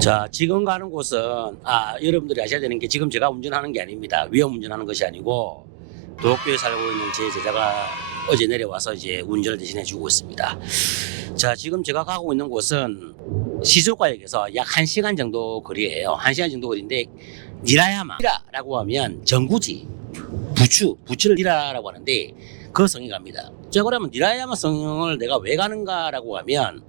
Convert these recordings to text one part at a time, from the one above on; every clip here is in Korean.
자, 지금 가는 곳은 여러분들이 아셔야 되는 게 지금 제가 운전하는 게 아닙니다. 위험 운전하는 것이 아니고 도쿄에 살고 있는 제 제자가 어제 내려와서 이제 운전을 대신해 주고 있습니다. 자, 지금 제가 가고 있는 곳은 시즈오카역에서 약 1시간 정도 거리예요. 1시간 정도 거리인데 니라야마라고 하면 전구지, 부츠를 니라라고 하는데 그 성이 갑니다. 자, 그러면 니라야마 성을 내가 왜 가는가라고 하면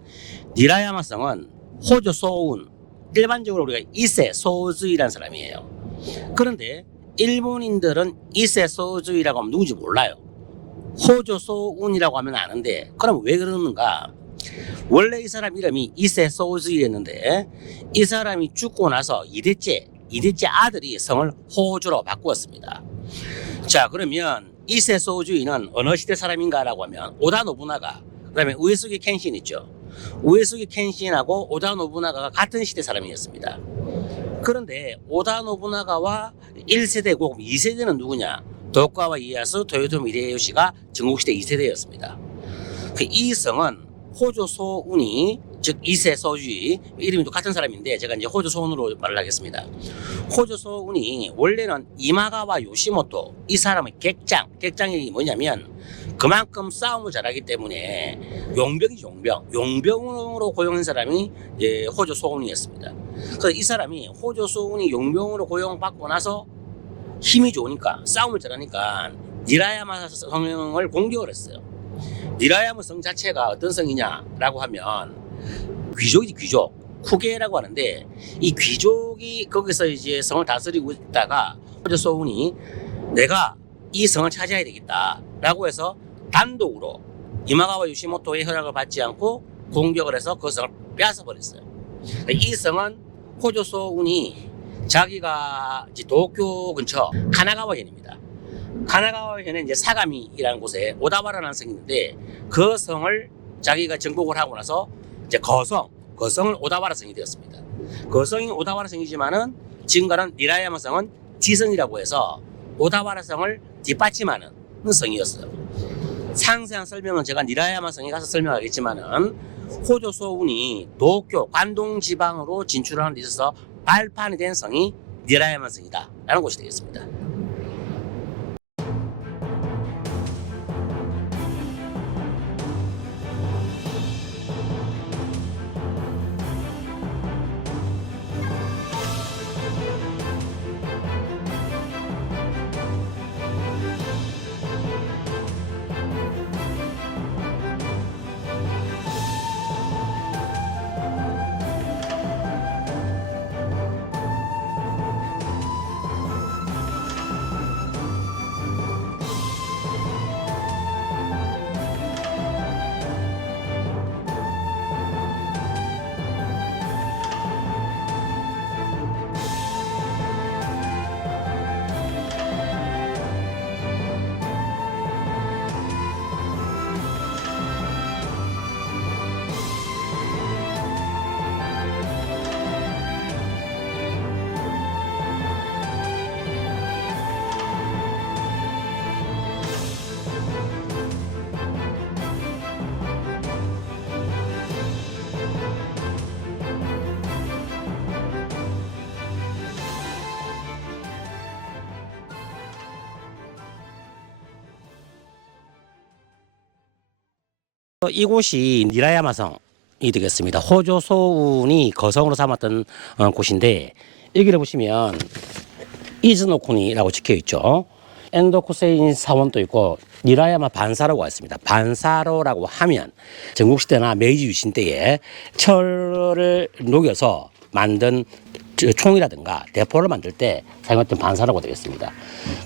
니라야마 성은 호조 소운, 일반적으로 우리가 이세 소즈이라는 사람이에요. 그런데 일본인들은 이세 소즈이라고 하면 누군지 몰라요. 호조 소운이라고 하면 아는데 그럼 왜 그러는가? 원래 이 사람 이름이 이세 소즈이였는데 이 사람이 죽고 나서 이대째 아들이 성을 호조로 바꾸었습니다. 자, 그러면 이세 소주이는 어느 시대 사람인가라고 하면 오다 노부나가, 그다음에 우에스기 켄신 있죠. 우에스기 켄신하고 오다 노부나가가 같은 시대 사람이었습니다. 그런데 오다 노부나가와 1세대고 2세대는 누구냐? 도쿠가와 이에야스, 도요토미 히데요시가 전국시대 2세대였습니다. 이 성은 호조 소운이, 즉 이세 소주이, 이름이 똑같은 사람인데 제가 이제 호조 소운으로 말을 하겠습니다. 호조 소운이 원래는 이마가와 요시모토, 이 사람의 객장이 뭐냐면 그만큼 싸움을 잘하기 때문에 용병이죠. 용병으로 고용한 사람이 호조 소운이었습니다. 그래서 이 사람이 호조 소운이 용병으로 고용받고 나서 힘이 좋으니까, 싸움을 잘하니까 니라야마 성을 공격을 했어요. 니라야마 성 자체가 어떤 성이냐라고 하면 귀족이지, 귀족. 쿠게라고 하는데 이 귀족이 거기서 이제 성을 다스리고 있다가 호조 소운이 내가 이 성을 차지해야 되겠다라고 해서 단독으로 이마가와 요시모토의 허락을 받지 않고 공격을 해서 그 성을 빼앗아 버렸어요. 이 성은 호조 소운이 자기가 이제 도쿄 근처 카나가와현입니다. 카나가와현에 이제 사가미라는 곳에 오다바라라는 성이 있는데 그 성을 자기가 정복을 하고 나서 이제 거성을 오다바라 성이 되었습니다. 거성이 오다바라 성이지만은 지금가는 니라야마 성은 지성이라고 해서 오다바라 성을 뒷받침하는 성이었어요. 상세한 설명은 제가 니라야마 성에 가서 설명하겠지만은 호조 소운이 도쿄 관동 지방으로 진출하는 데 있어서 발판이 된 성이 니라야마 성이다라는 곳이 되겠습니다. 이곳이 니라야마 성이 되겠습니다. 호조 소운이 거성으로 삼았던 곳인데 여기를 보시면 이즈노쿠니라고 적혀 있죠. 엔도쿠세인 사원도 있고 니라야마 반사로가 있습니다. 반사로라고 하면 전국시대나 메이지 유신 때에 철을 녹여서 만든 총이라든가 대포를 만들 때 사용했던 반사로가 되겠습니다.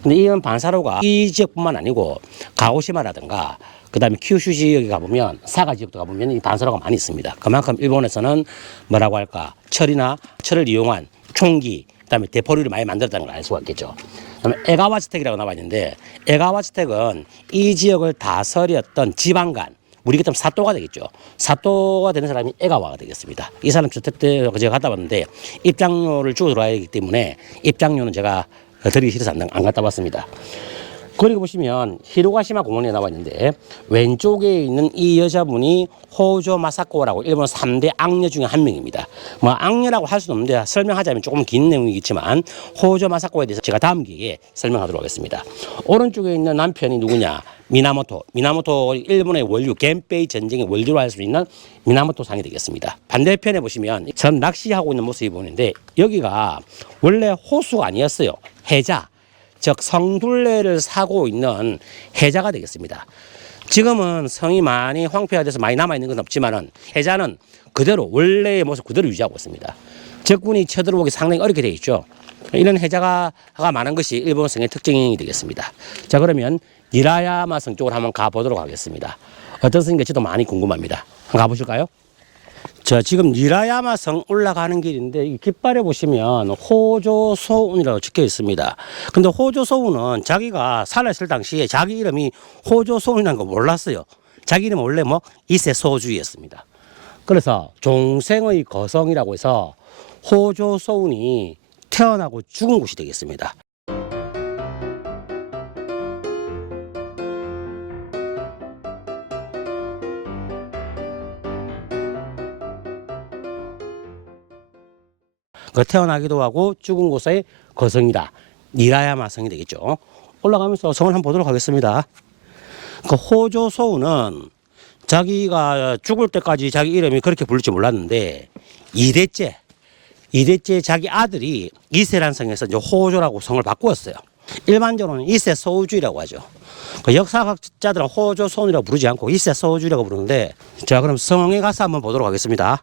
근데 이 반사로가 이 지역뿐만 아니고 가오시마라든가 그다음에 큐슈 지역에 가보면 사가 지역도 가보면 이 반사로가 많이 있습니다. 그만큼 일본에서는 뭐라고 할까, 철을 이용한 총기, 그다음에 대포류를 많이 만들었다는 걸 알 수가 있겠죠. 그다음에 에가와츠텍이라고 나와 있는데 에가와츠텍은 이 지역을 다스렸던 지방관, 우리 같으면 사또가 되겠죠. 사또가 되는 사람이 에가와가 되겠습니다. 이 사람 주택 때 제가 갔다 왔는데 입장료를 주고 들어와야 하기 때문에 입장료는 제가 드리기 싫어서 안 갔다 왔습니다. 그리고 보시면 히로가시마 공원에 나와 있는데 왼쪽에 있는 이 여자분이 호조 마사코라고 일본 3대 악녀 중에 한 명입니다. 뭐 악녀라고 할 수는 없는데 설명하자면 조금 긴 내용이겠지만 호조 마사코에 대해서 제가 다음 기회에 설명하도록 하겠습니다. 오른쪽에 있는 남편이 누구냐? 미나모토. 미나모토 일본의 원류 겐페이 전쟁의 원류로 할 수 있는 미나모토 상이 되겠습니다. 반대편에 보시면 전 낚시하고 있는 모습이 보이는데 여기가 원래 호수가 아니었어요. 해자. 즉 성둘레를 사고 있는 해자가 되겠습니다. 지금은 성이 많이 황폐화돼서 많이 남아있는 건 없지만은 해자는 그대로 원래의 모습 그대로 유지하고 있습니다. 적군이 쳐들어오기 상당히 어렵게 되어 있죠. 이런 해자가 많은 것이 일본 성의 특징이 되겠습니다. 자, 그러면 니라야마 성 쪽으로 한번 가보도록 하겠습니다. 어떤 성인지 저도 많이 궁금합니다. 한번 가보실까요? 자, 지금 니라야마 성 올라가는 길인데 이 깃발에 보시면 호조소운이라고 적혀 있습니다. 근데 호조소운은 자기가 살아있을 당시에 자기 이름이 호조소운이라는 거 몰랐어요. 자기 이름은 원래 뭐 이세소주였습니다. 그래서 종생의 거성이라고 해서 호조소운이 태어나고 죽은 곳이 되겠습니다. 그 태어나기도 하고 죽은 곳의 거성이다. 니라야마 성이 되겠죠. 올라가면서 성을 한번 보도록 하겠습니다. 그 호조소우는 자기가 죽을 때까지 자기 이름이 그렇게 부를 줄 몰랐는데 이대째 자기 아들이 이세란 성에서 이제 호조라고 성을 바꾸었어요. 일반적으로는 이세 소우주라고 하죠. 그 역사학자들은 호조소운이라고 부르지 않고 이세 소우주라고 부르는데 자, 그럼 성에 가서 한번 보도록 하겠습니다.